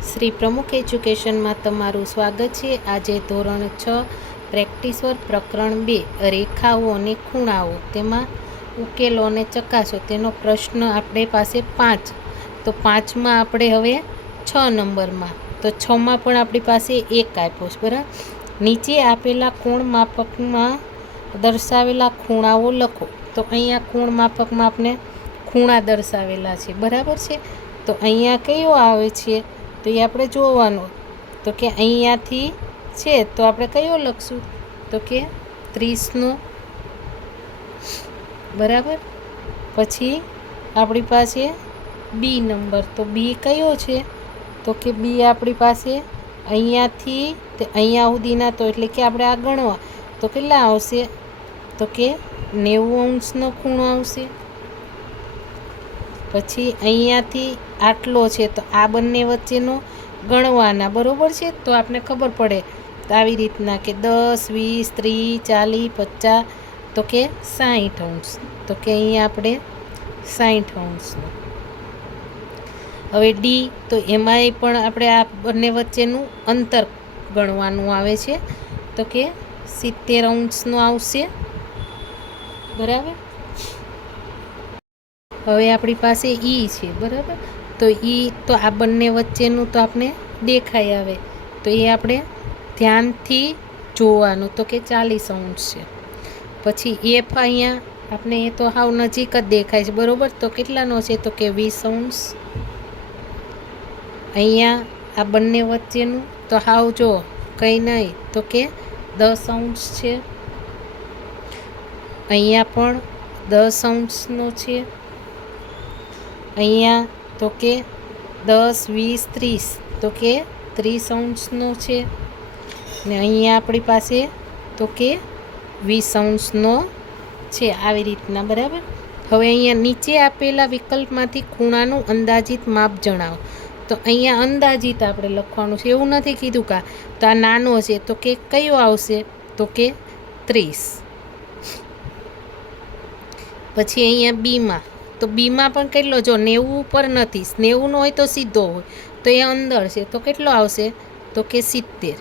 શ્રી પ્રમુખ એજ્યુકેશનમાં તમારું સ્વાગત છે। આજે ધોરણ 6 પ્રેક્ટિસ વર્ક પ્રકરણ 2 રેખાઓ અને ખૂણાઓ તેમાં ઉકેલો અને ચકાસો તેનો પ્રશ્ન આપણે પાસે 5 તો 5માં આપણે હવે 6 નંબરમાં તો 6માં પણ આપણી પાસે 1 આપ્યો છે બરાબર। નીચે આપેલા કોણ માપકમાં દર્શાવેલા ખૂણાઓ લખો। તો અહીંયા કોણ માપકમાં આપણે ખૂણા દર્શાવેલા છે બરાબર છે। તો અહીંયા કયો આવે છે તો એ આપણે જોવાનું। તો કે અહીંયાથી છે તો આપણે કયો લખશું તો કે 30નો બરાબર। પછી આપણી પાસે બી નંબર તો બી કયો છે તો કે બી આપણી પાસે અહીંયાથી તે અહીંયા સુધીના તો એટલે કે આપણે આ ગણવા તો કેટલા આવશે તો કે 90° ખૂણો આવશે। પછી અહીંયાથી આટલો છે તો આ બંને વચ્ચેનો ગણવાના બરાબર છે। તો આપણે ખબર પડે તો આવી રીતના કે 10 20 30 40 50 તો કે 60° તો કે અહીંયા આપણે 60°નો। હવે ડી તો એમાંય પણ આપણે આ બંને વચ્ચેનું અંતર ગણવાનું આવે છે તો કે 70°નો આવશે બરાબર। હવે આપણી પાસે ઈ છે બરાબર। તો ઈ તો આ બંને વચ્ચેનું તો આપણે દેખાય આવે તો એ આપણે ધ્યાનથી જોવાનું તો કે 40° છે। પછી એફ અહીંયા આપણે એ તો હાવ નજીક જ દેખાય છે બરાબર। તો કેટલાનો છે તો કે 20°। અહીંયા આ બંને વચ્ચેનું તો હાવ જો કંઈ નહીં તો કે 10° છે। અહીંયા પણ 10°નો છે। અહીંયા તો કે 10 20 30 તો કે 30°નો છે ને અહીંયા આપણી પાસે તો કે 20°નો છે આવી રીતના બરાબર। હવે અહીંયા નીચે આપેલા વિકલ્પમાંથી ખૂણાનું અંદાજિત માપ જણાવો। તો અહીંયા અંદાજિત આપણે લખવાનું છે એવું નથી કીધું કા તો આ નાનો છે તો કે કયો આવશે તો કે 30। પછી અહીંયા બીમાં તો બીમાં પણ કેટલો જો 90 ઉપર નથી 90નો હોય તો સીધો હોય તો એ અંદર છે તો કેટલો આવશે તો કે 70।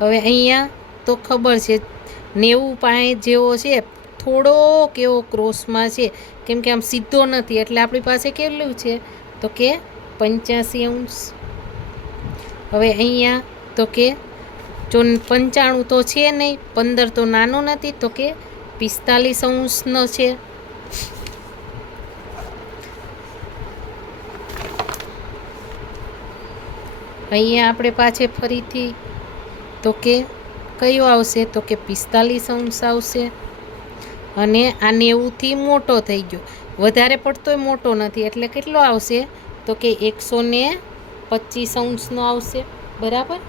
હવે અહીંયા તો ખબર છે 90 પાસે જેવો છે થોડો કેવો ક્રોસમાં છે કેમ કે આમ સીધો નથી એટલે આપણી પાસે કેટલું છે તો કે 85°। હવે અહીંયા તો કે જો 95 તો છે નહીં 15 તો નાનો નથી તો કે 45°નો છે। અહીંયા આપણે પાછે ફરીથી તો કે કયો આવશે તો કે 45° આવશે અને આ 90થી મોટો થઈ ગયો વધારે પડતોય મોટો નથી એટલે કેટલો આવશે તો કે 125°નો આવશે બરાબર।